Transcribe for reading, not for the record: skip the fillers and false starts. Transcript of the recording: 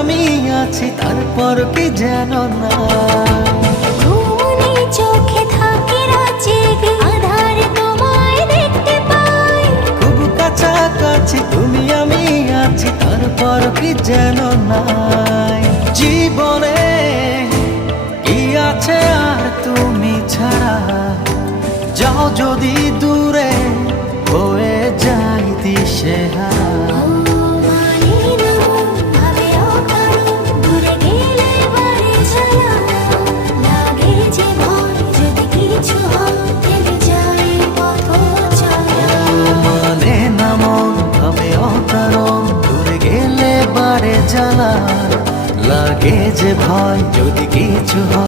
আমি আছি তারপর কি যেন না। ঘুমনে চোখে থাকে রাত জেগে, আধারে তোমায় দেখতে পাই। খুব কাছাকাছি তুমি আমি আছি তারপর কি যেন নাই। জীবনে কি আছে আর তুমি ছাড়া, যাও যদি দূরে হয়ে যাই দিশেহারা। মানে না মন ভাবে অকারণ, দূরে গেলে বারে জ্বালা লাগে যে ভয় যদি কিছু হয়।